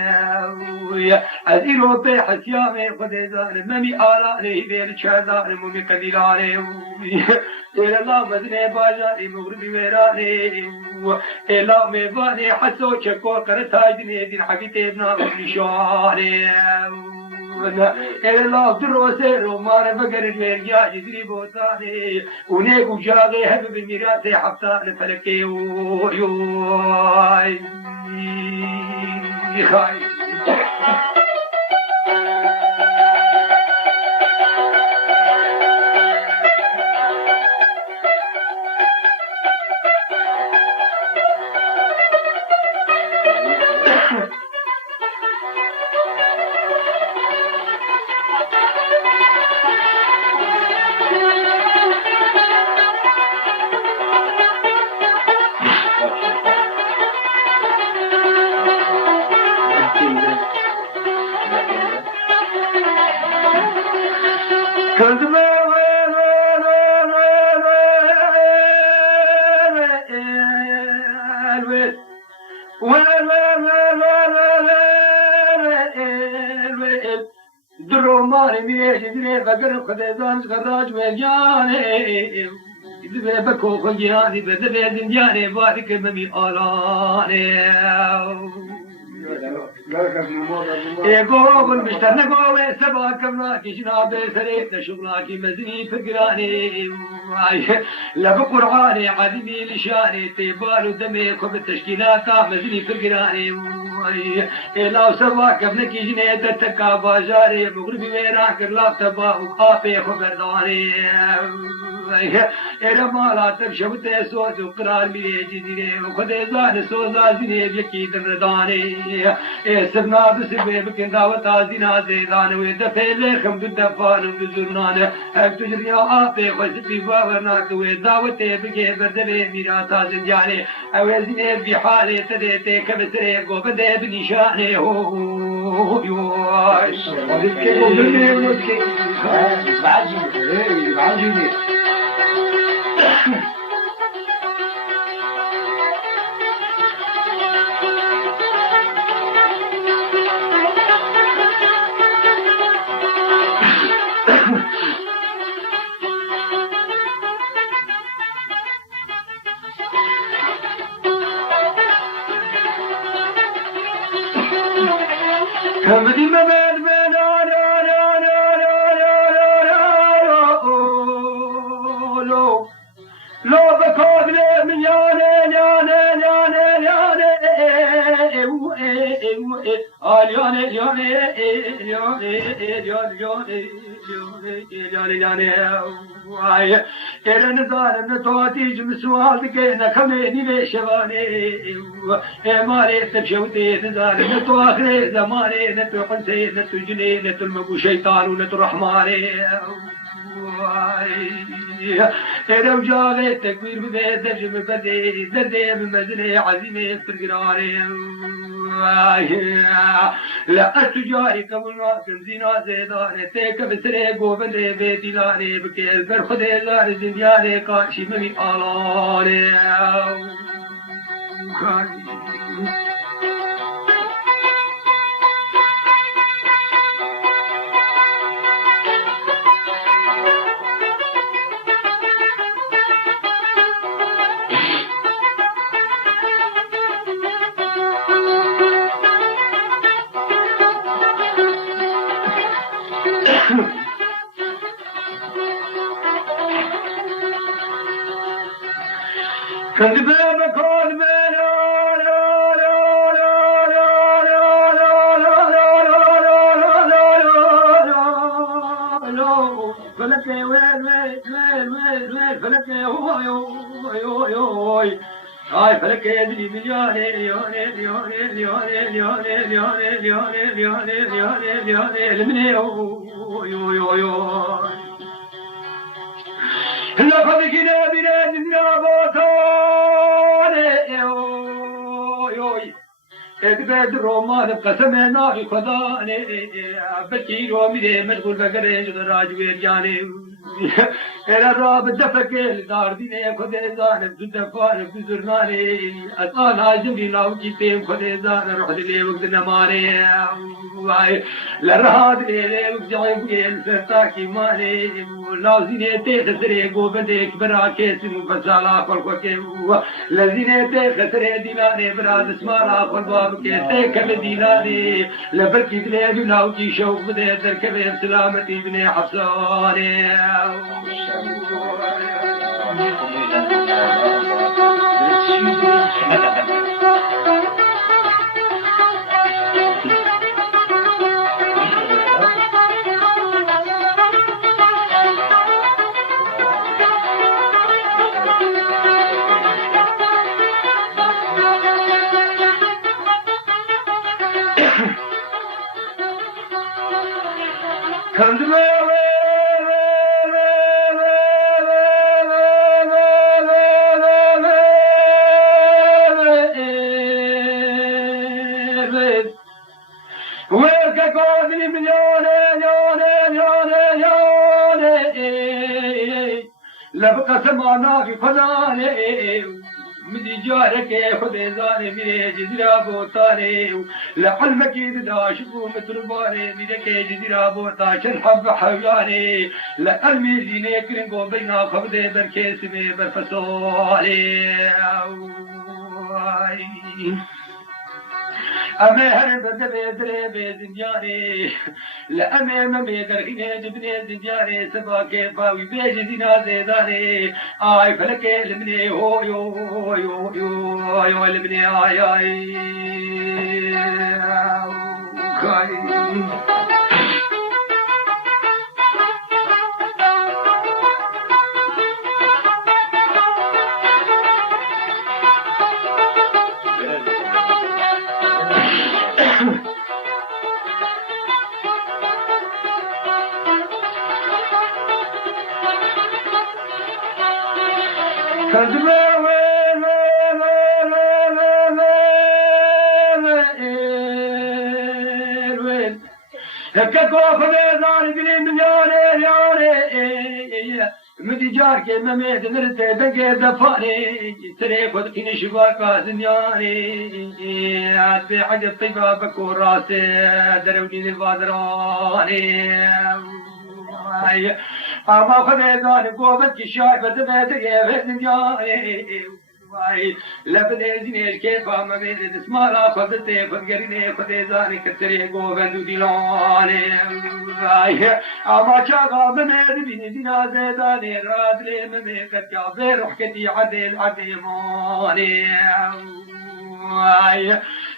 أزيرو بيحس يامي خديزان ممي آلاني بير شادان ممي كديلاني إلى الله مزني باجاني مغربي ويراني إلا ميباني حسو شكور كرتاجني دين حقيتي ابنا مبنشاني إلى الله دروسي رومان بقر الويرجا جدري بوتاني ونيقو جاغي هبب الميراتي حفتان فلكي يوي خاي دروماني ميش دري فقر خديزان خراج ويجاني دبي بكو خجياني بدبي دنجاني بارك بمي آلاني يقول مشتنا قوي سبا كمنا كشنا بسريت شغلاكي مزني فقراني لب قرآني عدمي لشاني تيبال دمي كب التشكيلات مزني فقراني لو سبا كمنا كشنا تتكا باجاري مغربي ويران كرلا تبا وقافي خبرداني إرمالا تبشبت سوز وقرار ملي جزيري وخديزان سوزا زيني بيكي درداني سبنا بسبب كنداوتا زينا زيدان ويدفع خمد الدفان بزرنان هل تجري آفي خسبي باورناك ويداوتي بكي بردبي ميراتا زنجاني اوزيني بحالي تديتي كبسري قوبدي بنشاني هو يوش بعجيني كمدي مباد بنا لو بكود من ياني إيران ظالم نتواتي جمسوال دقينا خميني بشواني ماري تبشوتي ظالم نتواخري زماني نتو قنسي نتو جني نتو المقو شيطان ونتو رحماني إذا وجالي تكوير ببيت دجم بدي دردي بمزني عزيمي فرقراني لا أتجاري قبل ما كنزينا زيداني تيك بسري قوبندي بيتي لاني بكيل برخدي لاني زندياني كاشي ممي آلاني كنت بكون من فلك وين فلك هو هاي فلك يدري مليوني لقد كنا بلاد نابوتاني ادبد رومان قسم ناقي خداني بكي رومي مشغول بقري جد راجوير جاني إلى راب دفك الدار ديني خدي زان بدفان بزرناني أطال هاجمي لاو كيتيم خدي زان روح لي وقت نماني لرهاد لي وقت جايب قيل سرتاكي ماني لازيني تخسري قوبدك براكيس مفصالا خلقك لازيني تخسري ديناني براد اسمالا خلبابك تيكم ديناني لبركي دلي لاو كي شوق بدي تركب سلامتي بني حفصاني لبقى سمعنا في فضاني مدي جارك خذي زاني مدي جزيرة بوطاني لعلمك إذا شكو مترباني مدي جزيرة بوطاني حب حياني لعلمي زيني كرنقو بينا خبدي بركيس بي برفصولي أمي هرب بدري بزنجاني لأمي ممي درخيني جبني زنجاني سبا كيفاوي بيج زينا زيداني آي فلكي لمني هو يو يو يو يو لمني آي آي مدي جارك مميت نرتي دقي دفاني تري خد كني شباك زنياني عاد حق الطيبة بكون راسي دروني البادراني أما خذيزاني قوبتك الشايبة تبهتك زنياني لبدي زينيش كيف ما بين اسمالا خذتي خذقريني خذيزاني كتري قوبن دوديلاني أما شاقا مميد بيني زينا زيداني راد لي مميد كتيا روح كتي عدل عديماني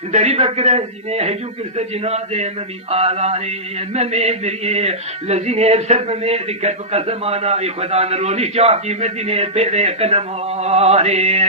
دري بكر زيني هجوم كرس جنازة ممي آلاني ممي بري لزيني بسر ممي ذكر بقزمانا خدان رولي شاكي مدينة بيري قنماني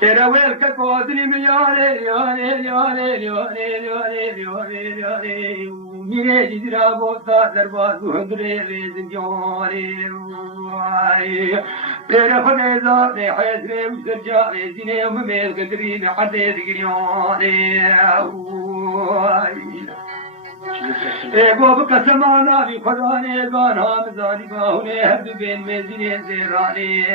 ترى ويلك كودني مياري ياري ياري ياري ياري ياري ياري ميري جدرا بوتا درباز هندري ريزن ياري ترى خديزا دي حيزري وسرجا زيني وميل قدرين حدي دقرياني بابك سمانا في خداني البانا مزاني باهوني هرد بين مزيني زيراني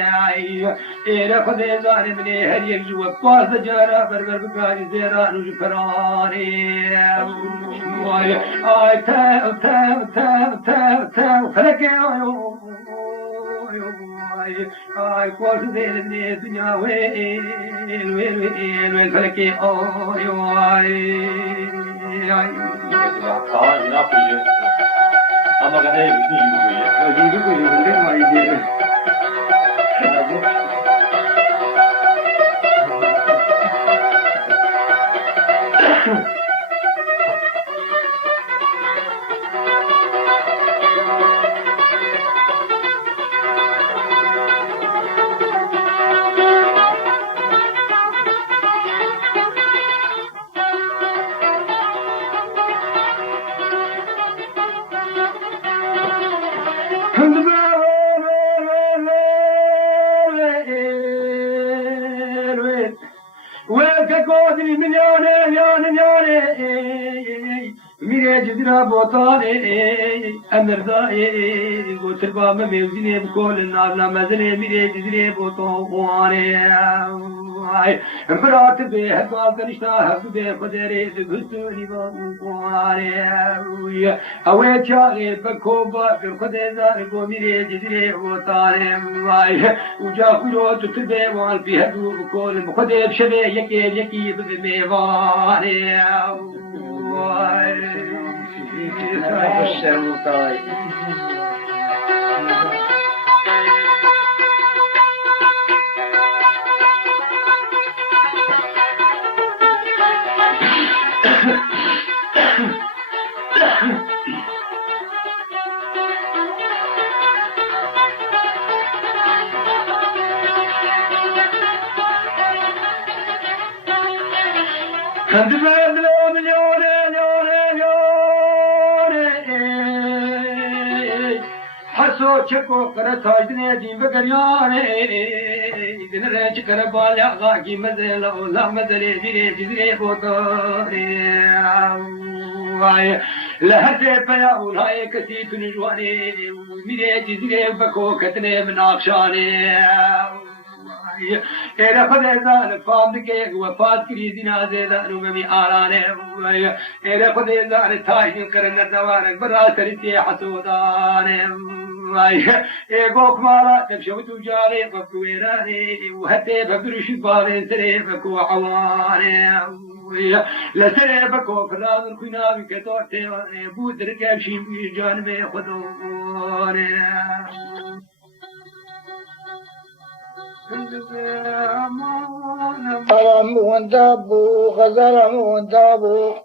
إيرا خدي زاني مني هر يرجو باز جارا بربر بقاري زيران وجفراني آي تاو تاو تاو تاو تاو فلكي ay koş derim dünya ve feleki oy ay Kaan ne yapıyor? Ama kan ev bütün gibi koyuyor. gibi koyuyorum değil mi ay قادري من ياني ميري جدرا بوطاني امردائي قلت الباب ميوزيني بكل النار لا مزني ميري جدري بوطاني امبرات به قال تنشتا به قدري دغستوني بوطاني اويت يا بكوبا بالقدر زار ميري جدري بوطاني وجا كلو تتبه وال فيها بكل بقدر شبه يكي بميواني الشرطاي كنت بلد مليون حسو چکو کر تاجنے دی بگریانے دن رچ کر بالا غاگی مزل لا مزل دی بوتورے وای لہتے پیا اولائے کسی تنجوانے میرے جزرے بکو کتنے مناقشانے era fadeza fam ke wafat kri dinaze da rummi arane era fadeza tahin karna dawar bara sarti hasudane e gokmala tabshawtu jari fkuirani وهتي ببرش بالين سريبك وعواني لا سريبك وفراد الكنا بكتوتي بودر كابشي بجانبي خذوني غزل مندابو